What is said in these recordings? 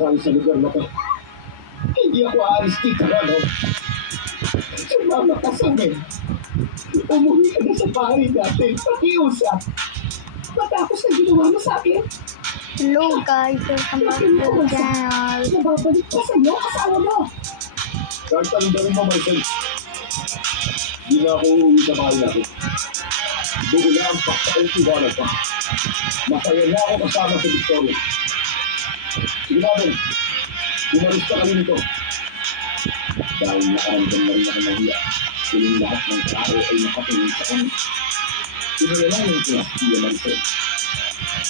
tayo sa lugar na to. Hindi ako aalis dito, ano? Sumama ka sa amin. Umuwi ka na sa bahay natin. Pakiusap. Matapos na ginawa mo sa akin. Hello guys, welcome back to the channel. Nababalik ka sa iyo, asawa mo. Kahit anong gawin mo, Marcel. Hindi na ako uuwi sa bahay natin. Doon na ang pakakitiwala pa. Masaya na ako kasama sa Victoria. Sige natin, umalis ka kami nito. Dahil nakaramdam na rin ako nahiya. Yung lahat ng tao ay nakatingin sa kanya. Pinalala yung pinasiya Marcel.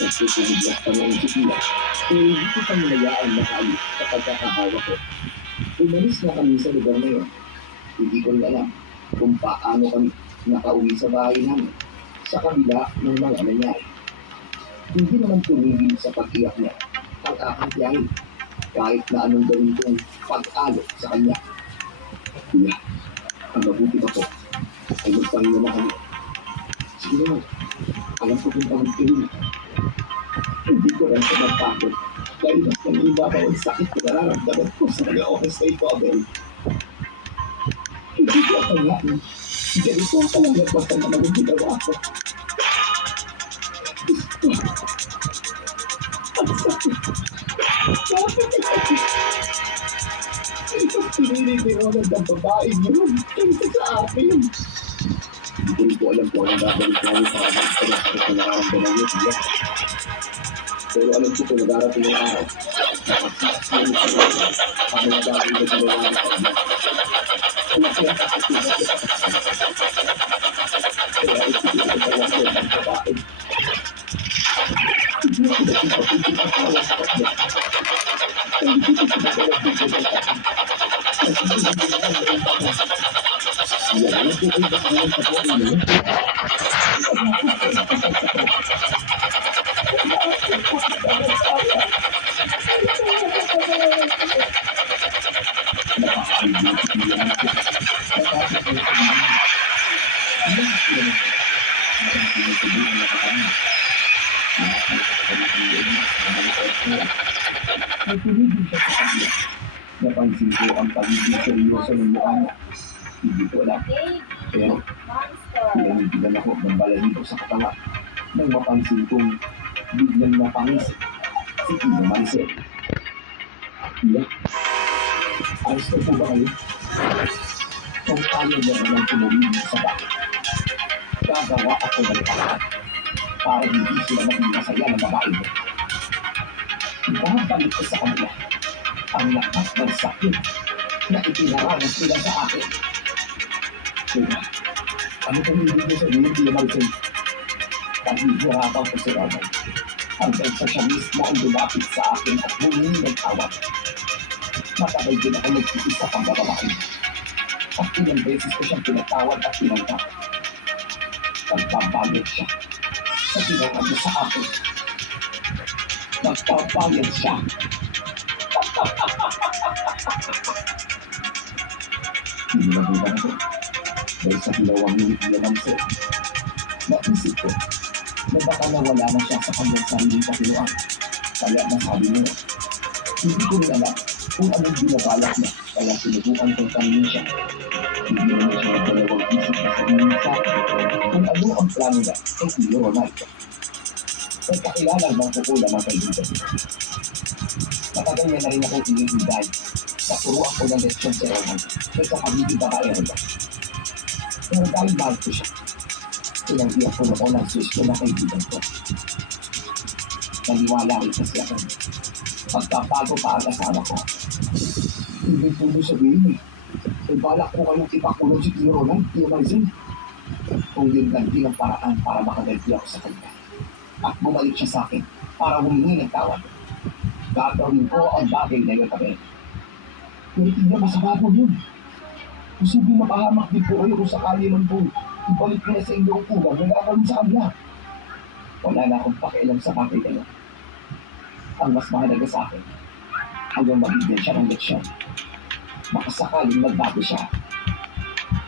Nagpupumiglas pa noong si Pia. Pero hindi ko kami nayaan makaalis sa pagkakahawa ko. Umalis na kami sa lugar na yun. Hindi ko rin alam kung paano kami nakauwi sa bahay namin sa kabila ng mga nangyari. Hindi naman tumigil sa pag-iyak niya ang aking tiyahin kahit na anong gawin kong pag-alok sa kanya. Kuya, ang mabuti pa po ay magpahinga na kami. Sige naman, alam ko kung bakit kayo. Hindi ko rin sa magpapot dahil mas nangibabaw ang sakit ko nararamdaman ko sa mga oras na ito, Abel. Hindi ko akalain. Ganito ang kalagabas ang mga ginawa ko. Ang sakit. Bakit ito? Ito pinili ni Ronald ang babae niyo kaysa sa akin. Hindi ko alam kung anong gagawin ko ngayon para magpapagod na nararamdaman niyo, Pia. Pero alam ko kung nagarating ang araw. Nakasasayang ko ang mga gagawin na ginawa ng kanya. Ano kaya kakasina ko? Kaya isipin ko sa wasto ng babae. Hindi ko na pinapagod ang asawa sa kanya. Hindi ko pinapagod ang babae. Yan ang pupunta ko ngayon sa buhay niyo. Nagpumigil siya sa kanya. Napansin ko ang pagiging seryoso ng mukha niya. Hindi ko alam. Pero, pinanigilan ako ng balahibo sa katawa nang mapansin kong biglang napangis si Tina Marcel. Iya, ayos na po ba kayo? Kung ayaw niya nalang tumulong sa bahay, gagawa ako ng lahat para hindi sila maging masaya ng babae mo. Babalik ko sa kanila ang lakas ng sakit na itinaranas nila sa akin. Diba? Ano kung hindi mo sabihin, Tina Marcel? Naghihirapan ko si Ronald hanggang sa siya mismo ang lumapit sa akin at humingi ng tawad. Matagal din ako nagtiis sa pagbababae. At ilang beses ko siyang pinatawad at pinangkat. Nagbabayad siya sa ginawa niya sa akin. Nagbabayad siya. Hindi na buwan ko dahil sa ginawang ni Tina Marcel. Naisip ko na baka nawala na siya sa kanyang sariling kapiluan. Kaya nasabi niya, hindi ko rin alam kung anong binabalak niya. Kaya sinubukan kong tanongin siya. Hindi naman siya nagdalawang isip na sabihin sa akin kung ano ang plano niya kay Tio Ronald. Nagkakilala ng kukulang ng kaibigan. Matagal niya na rin ako iniinday sa turo ako ng leksyon sa Ronald kaysa pagiging babae niya. Pero dahil mahal ko siya, pinag-iyak ko noon ang susto na kaibigan ko. Naniwala rin kasi ako. Pagpapago pa ang kasama ko. Hindi po doon sabihin eh. May balak ko kayong ipakulong si Tio Ronald, Tina Marcel. Kung yun lang din ang paraan para makaganti ako sa kanya. At bumalik siya sa akin para humingi ng tawad. Gagawin ko ang bagay na yun kami. Pero hindi masama po yun. Posibleng mapahamak din po kayo kung sakali man po ibalik ko na sa inyo ang kulang na gagawin sa kanya. Wala na akong pakialam sa bagay na yun. Ang mas mahalaga sa akin ay yung mabigyan siya ng leksyon. Makasakaling magbago siya.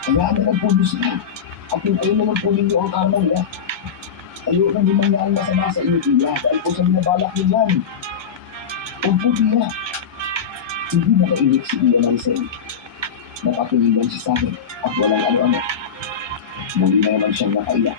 Hayaan na lang po niyo sila. At hintayin na lang po ninyo ang karma niya. Ayaw na din mangyaan masama sa inyo, Pia, dahil po sa binabalak niyo yan. Opo, Kuya. Hindi nakailit si Kuya Maricel. Napatuloy lang siya sa akin at walang ano-ano. Muli na naman siyang nakaiyak